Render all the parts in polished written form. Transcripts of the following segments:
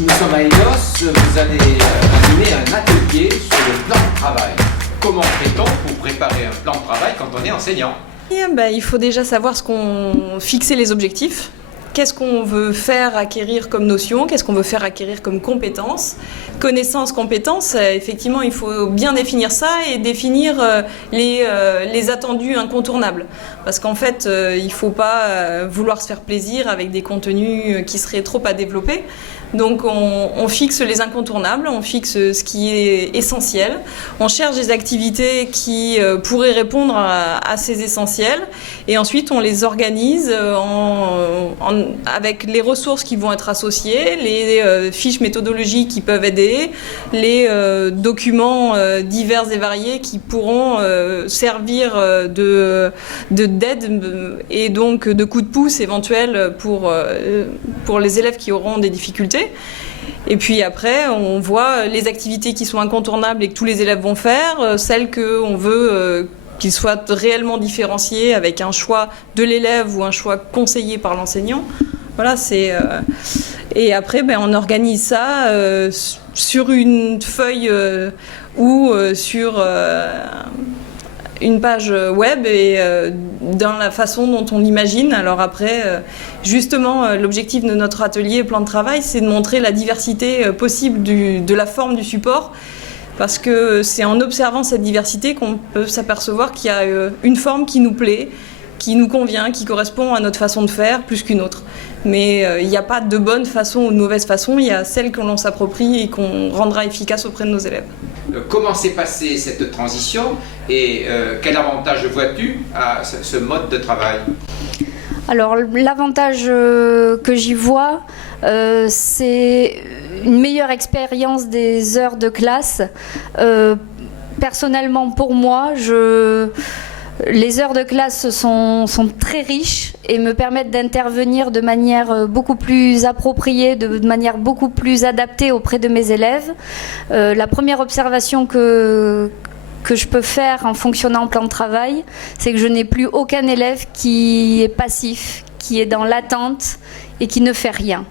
Nous sommes à Enios, vous allez animer un atelier sur le plan de travail. Comment fait-on pour préparer un plan de travail quand on est enseignant? Il faut déjà savoir fixer les objectifs. Qu'est-ce qu'on veut faire acquérir comme notion? Qu'est-ce qu'on veut faire acquérir comme compétences? Connaissances, compétences, effectivement, il faut bien définir ça et définir les attendus incontournables. Parce qu'en fait, il ne faut pas vouloir se faire plaisir avec des contenus qui seraient trop à développer. Donc on fixe les incontournables, on fixe ce qui est essentiel, on cherche des activités qui pourraient répondre à ces essentiels et ensuite on les organise avec les ressources qui vont être associées, les fiches méthodologiques qui peuvent aider, les documents divers et variés qui pourront servir d'aide et donc de coup de pouce éventuel pour les élèves qui auront des difficultés. Et puis après, on voit les activités qui sont incontournables et que tous les élèves vont faire, celles qu'on veut qu'ils soient réellement différenciés avec un choix de l'élève ou un choix conseillé par l'enseignant. Voilà, et après, on organise ça sur une feuille ou sur une page web et dans la façon dont on l'imagine. Alors après, justement, l'objectif de notre atelier plan de travail, c'est de montrer la diversité possible de la forme du support, parce que c'est en observant cette diversité qu'on peut s'apercevoir qu'il y a une forme qui nous plaît, qui nous convient, qui correspond à notre façon de faire plus qu'une autre. Mais il n'y a pas de bonne façon ou de mauvaise façon, il y a celle que l'on s'approprie et qu'on rendra efficace auprès de nos élèves. Comment s'est passée cette transition et quel avantage vois-tu à ce mode de travail? Alors l'avantage que j'y vois, c'est une meilleure expérience des heures de classe. Personnellement pour moi, les heures de classe sont très riches et me permettent d'intervenir de manière beaucoup plus appropriée, de manière beaucoup plus adaptée auprès de mes élèves. La première observation que je peux faire en fonctionnant en plan de travail, c'est que je n'ai plus aucun élève qui est passif, qui est dans l'attente et qui ne fait rien.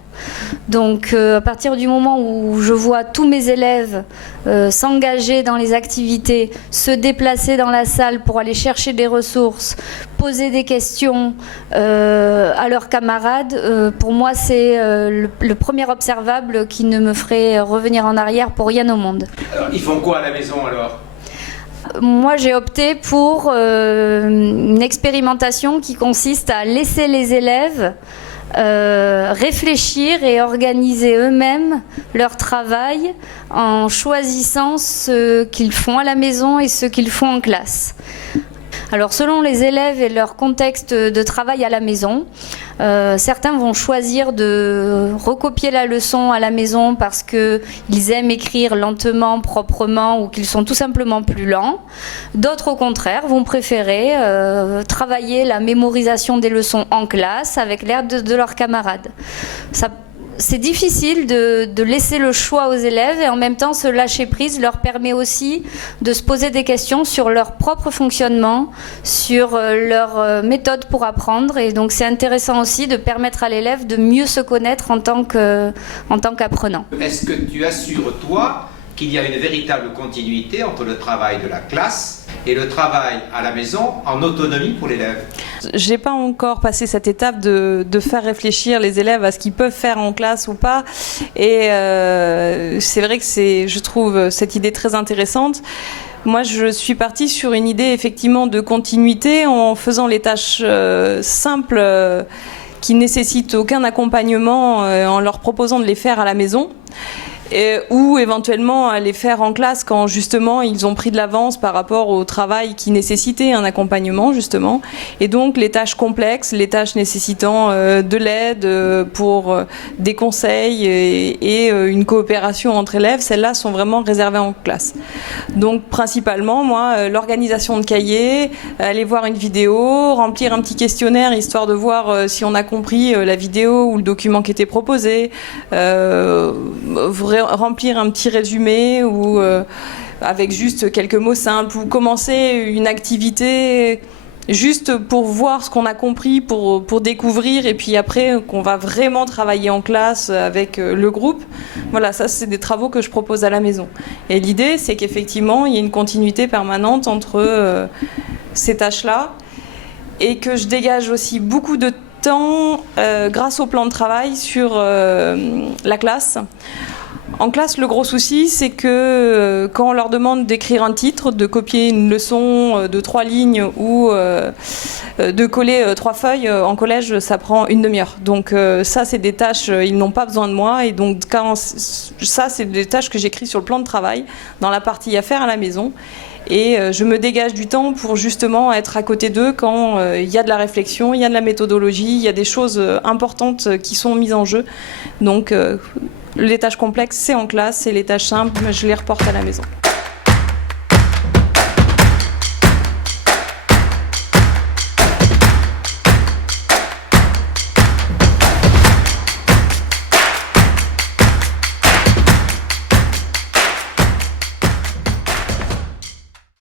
Donc à partir du moment où je vois tous mes élèves s'engager dans les activités, se déplacer dans la salle pour aller chercher des ressources, poser des questions à leurs camarades, pour moi c'est le premier observable qui ne me ferait revenir en arrière pour rien au monde. Alors, ils font quoi à la maison alors? Moi, j'ai opté pour une expérimentation qui consiste à laisser les élèves réfléchir et organiser eux-mêmes leur travail en choisissant ce qu'ils font à la maison et ce qu'ils font en classe. Alors selon les élèves et leur contexte de travail à la maison, certains vont choisir de recopier la leçon à la maison parce qu'ils aiment écrire lentement, proprement ou qu'ils sont tout simplement plus lents. D'autres au contraire vont préférer travailler la mémorisation des leçons en classe avec l'aide de leurs camarades. C'est difficile de laisser le choix aux élèves et en même temps ce lâcher prise leur permet aussi de se poser des questions sur leur propre fonctionnement, sur leur méthode pour apprendre, et donc c'est intéressant aussi de permettre à l'élève de mieux se connaître en tant qu'apprenant. Est-ce que tu assures toi qu'il y a une véritable continuité entre le travail de la classe et le travail à la maison en autonomie pour l'élève? J'ai pas encore passé cette étape de faire réfléchir les élèves à ce qu'ils peuvent faire en classe ou pas. Et c'est vrai que je trouve cette idée très intéressante. Moi, je suis partie sur une idée effectivement de continuité en faisant les tâches simples qui nécessitent aucun accompagnement en leur proposant de les faire à la maison. Ou éventuellement à les faire en classe quand justement ils ont pris de l'avance par rapport au travail qui nécessitait un accompagnement justement. Et donc les tâches complexes, les tâches nécessitant de l'aide pour des conseils et une coopération entre élèves, celles-là sont vraiment réservées en classe. Donc principalement moi, l'organisation de cahiers, aller voir une vidéo, remplir un petit questionnaire histoire de voir si on a compris la vidéo ou le document qui était proposé, remplir un petit résumé ou avec juste quelques mots simples, ou commencer une activité juste pour voir ce qu'on a compris, pour découvrir, et puis après qu'on va vraiment travailler en classe avec le groupe. Voilà, ça c'est des travaux que je propose à la maison. Et l'idée, c'est qu'effectivement, il y ait une continuité permanente entre ces tâches-là, et que je dégage aussi beaucoup de temps grâce au plan de travail sur la classe. En classe, le gros souci, c'est que quand on leur demande d'écrire un titre, de copier une leçon de 3 lignes ou de coller 3 feuilles, en collège, ça prend une demi-heure. Donc ça, c'est des tâches, ils n'ont pas besoin de moi. Et donc ça, c'est des tâches que j'écris sur le plan de travail, dans la partie à faire à la maison. Et je me dégage du temps pour justement être à côté d'eux quand il y a de la réflexion, il y a de la méthodologie, il y a des choses importantes qui sont mises en jeu. Donc les tâches complexes, c'est en classe, et les tâches simples, je les reporte à la maison.